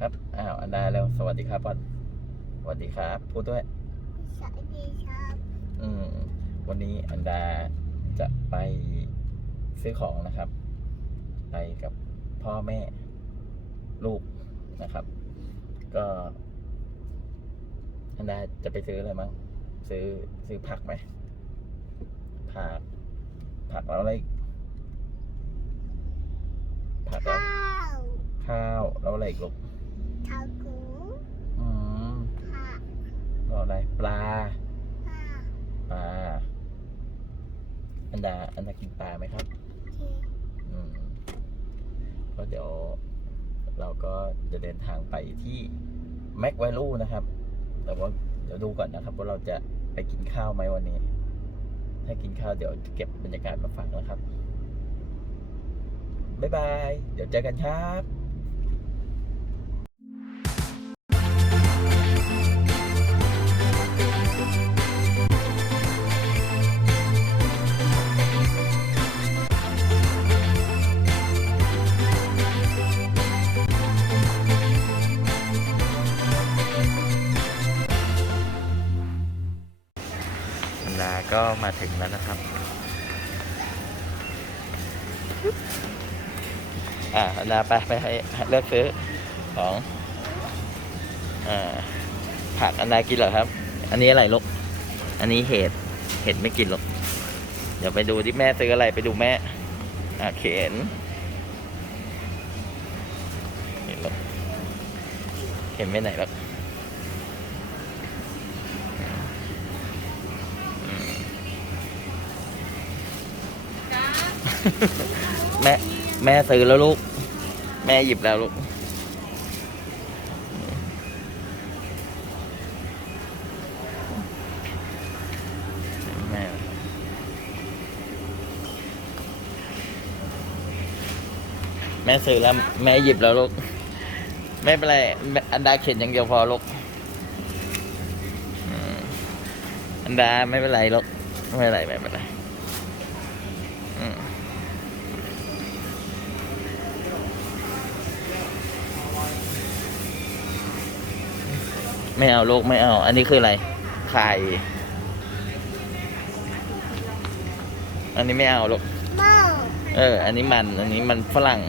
ครับอ้าวอันดาแล้วสวัสดีครับก่อนสวัสดีครับ พูดด้วยสวัสดีครับ อืมวันนี้อันดาจะไปซื้อของนะครับ ไปกับพ่อแม่ลูกนะครับ ก็อันดาจะไปซื้ออะไรมั้งซื้อซื้อผักไหมผักผักแล้วอะไรอีกผักแล้วข้าวข้าวแล้วอะไรอีกลูก ข้าวกูอืมผักแล้วอะไรปลาผักปลา อันดา อันดากินปลาไหมครับเทอืมก็เดี๋ยวเราก็จะเดินทางไปที่แม็กไวลูนะครับ แต่ว่าเดี๋ยวดูก่อนนะครับ ว่าเราจะไปกินข้าวไหมวันนี้ ถ้ากินข้าวเดี๋ยวจะเก็บบรรยากาศมาฝากนะครับ บ๊ายบาย เดี๋ยวเจอกันครับ ก็มาถึงแล้วนะครับ อ่าอันดาไปไปให้เลือกซื้อของอ่าผักอันดากินเหรอครับ อันนี้อะไรลูก อันนี้เห็ด เห็ดไม่กินหรอก เดี๋ยวไปดูที่แม่ซื้ออะไรไปดูแม่ อ่าเข็นเห็นหรอเข็นไปไหนหรอก แม่แม่ซื้อแล้วลูก แม่หยิบแล้วลูก แม่แม่ซื้อแล้ว แม่หยิบแล้วลูก ไม่เป็นไร อันดาเข็นอย่างเดียวพอลูก อันดาไม่เป็นไรลูก ไม่เป็นไรไม่เป็นไร ไม่เอาลูกไม่เอา อันนี้คืออะไร ไข่ อันนี้ไม่เอาลูกหม้อเออ อันนี้มัน อันนี้มันฝรั่ง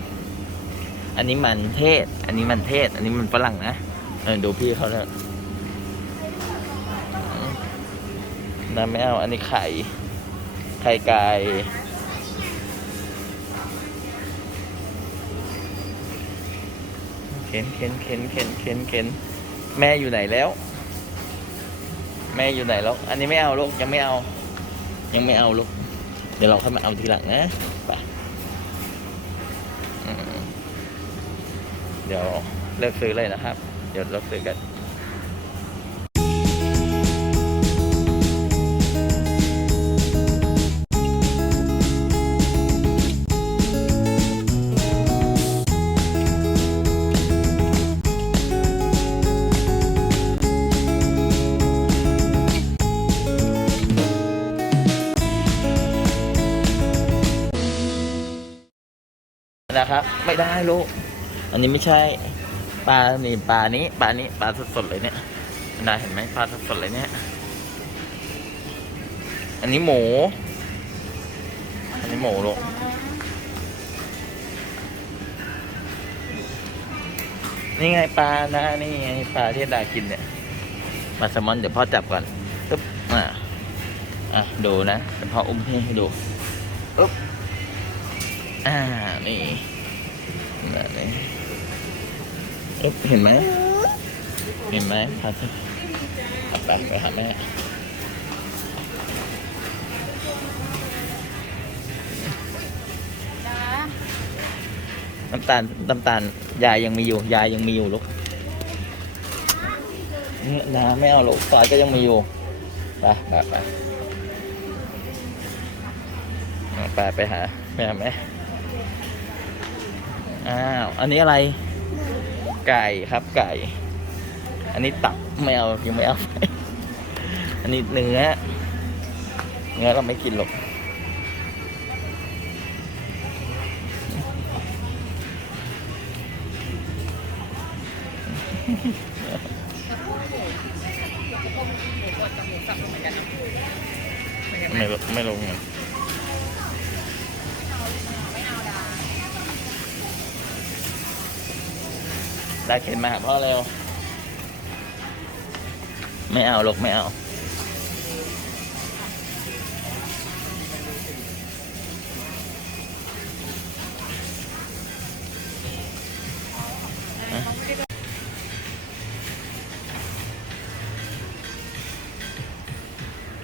อันนี้มันเทศ อันนี้มันเทศ อันนี้มันฝรั่งนะ เออดูพี่เขาเถอะนั่นไม่เอา อันนี้ไข่ ไข่ไก่เข็นเข็นเข็นเข็นเข็นเข็น แม่อยู่ไหนแล้ว แม่อยู่ไหนแล้ว อันนี้ไม่เอาลูกยังไม่เอา ยังไม่เอาลูกเดี๋ยวเราค่อยมาเอาทีหลังนะไปเดี๋ยวเลิกซื้อเลยนะครับ เดี๋ยวเลิกซื้อกัน นะครับ ไม่ได้ลูก อันนี้ไม่ใช่ปลานี่ปลานี้ปลานี้ปลาสดๆเลยเนี่ยนาเห็นไหมปลาสดๆเลยเนี่ย อันนี้หมู อันนี้หมูลูกนี่ไงปลานะนี่ไงปลาที่ดากินเนี่ยปลาแซลมอนเดี๋ยวพ่อจับก่อนปึ๊บอะอะดูนะเดี๋ยวพ่ออุ้มให้ดูปึ๊บ อ่า นี่แบบนี้อึ๊บเห็นไหม เห็นไหมพาสิไปไปหาแม่น้ำตาลน้ำตาล ยายยังมีอยู่ ยายยังมีอยู่ลูกนี่นะไม่เอาลูกซอยก็ยังมีอยู่ ไปไปไปไปไปหาไปหาแม่ อ้าว อันนี้อะไร ไก่ครับไก่ อันนี้ตับไม่เอายังไม่เอา อันนี้เนื้อ เนื้อเราไม่กินหรอกอสะโพกหมูสะโได้เข็นมาหาพ่อเร็ว ไม่เอาลูกไม่เอา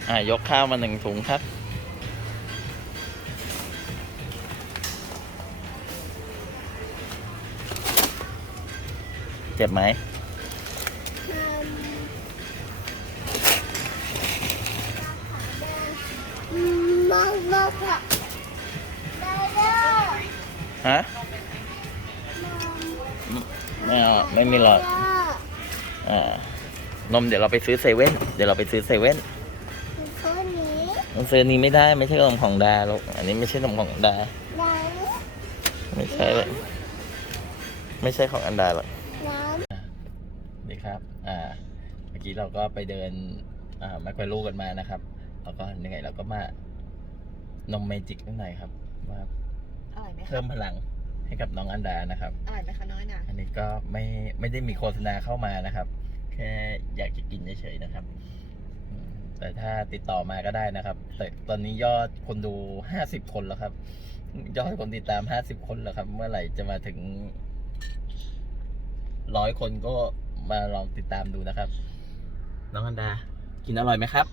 อ่ายกข้าวมาหนึ่งถุงครับ เจ็บไหมมมามาค่ะได้เด้อฮะไม่เอาไม่มีหรอกอ่านมเดี๋ยวเราไปซื้อเซเว่นเดี๋ยวเราไปซื้อเซเว่นคนนี้นมซื้อนี้ไม่ได้ไม่ใช่นมของดาลูกอันนี้ไม่ใช่นมของดา ไม่ใช่เลยไม่ใช่ของอันดาหรอก อ่าเมื่อกี้เราก็ไปเดินอ่าแมคควารูกันมานะครับแล้วก็ยังไงเราก็มานมเมจิกนิดหน่อยครับว่าอร่อยไหมคะเพิ่มพลังให้กับน้องอันดานะครับ อร่อยไหมคะน้อยน่ะอันนี้ก็ไม่ไม่ได้มีโฆษณาเข้ามานะครับ แค่อยากจะกินเฉยๆนะครับอืมแต่ถ้าติดต่อมาก็ได้นะครับ แต่ตอนนี้ยอดคนดูห้าสิบคนแล้วครับ ยอดคนติดตามห้าสิบคนแล้วครับ เมื่อไหร่จะมาถึงร้อยคนก็ มาลองติดตามดูนะครับ น้องอันดา กินอร่อยไหมครับ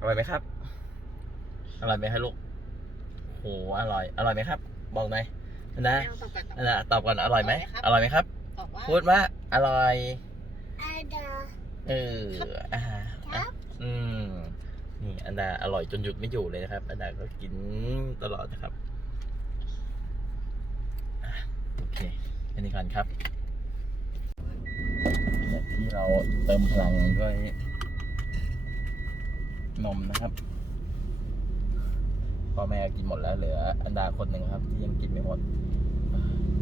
อร่อยไหมครับ อร่อยไหมครับลูกโหอร่อย อร่อยไหมครับ บอกหน่อยอันดาไม่เอาตอบก่อนตอบอันดาตอบก่อนอร่อยไหมอร่อยไหมครับอร่อยไหมครับตอบว่าพูดว่าอร่อยำอาดาเอออ่าครัอะบอืม นี่อันดาอร่อยจนหยุดไม่อยู่เลยนะครับ อันดาก็กินตลอดนะครับอะโอเคอันนี้ก่อนครับแบบ ที่เราเติมพลังด้วยนมนะครับพ่อแม่กินหมดแล้วเหลือ อันดาคนหนึ่งครับ ที่ยังกินไม่หมด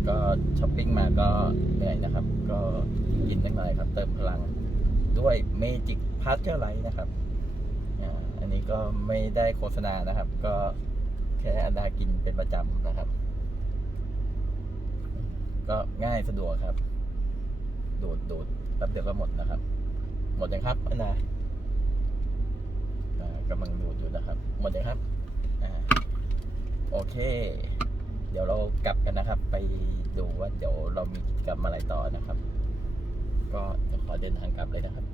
ก็ช้อปปิ้งมาก็เหนื่อยนะครับ ก็กินนิดหน่อยครับ เติมพลังด้วยเมจิกพาร์เจอร์ไลท์นะครับอันนี้ก็ไม่ได้โฆษณานะครับ ก็แค่อันดากินเป็นประจำนะครับ ก็ง่ายสะดวกครับดูดดูดแป๊บเดียวก็หมดนะครับ หมดยังครับอนาอ่ากำลังดูดอยู่นะครับ หมดยังครับอ่าโอเค เดี๋ยวเรากลับกันนะครับ ไปดูว่าเดี๋ยวเรามีกิจกรรมอะไรต่อนะครับ ก็ขอเดินทางกลับเลยนะครับ